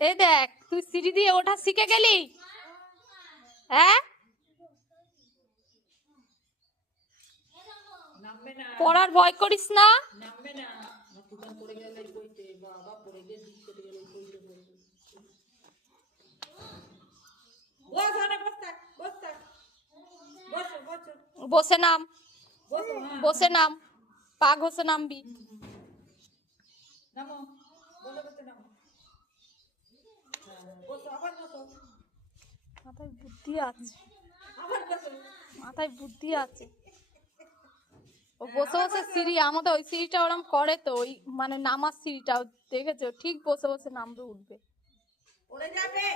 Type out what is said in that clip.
এই দেখ তুই সিঁড়ি দিয়ে ওঠা শিখে গেলি। হ্যাঁ, পড়ার ভয় করিস না। বসে নাম, বসে নাম, পা ঘষে নামবি। মাথায় বুদ্ধি আছে, মাথায় বুদ্ধি আছে। ও বসে বসে সিঁড়ি, আমাদের ওই সিঁড়িটা ওরম করে তো, ওই মানে নামার সিঁড়িটা দেখেছো, ঠিক বসে বসে নামবে উঠবে। পড়ে যাবে।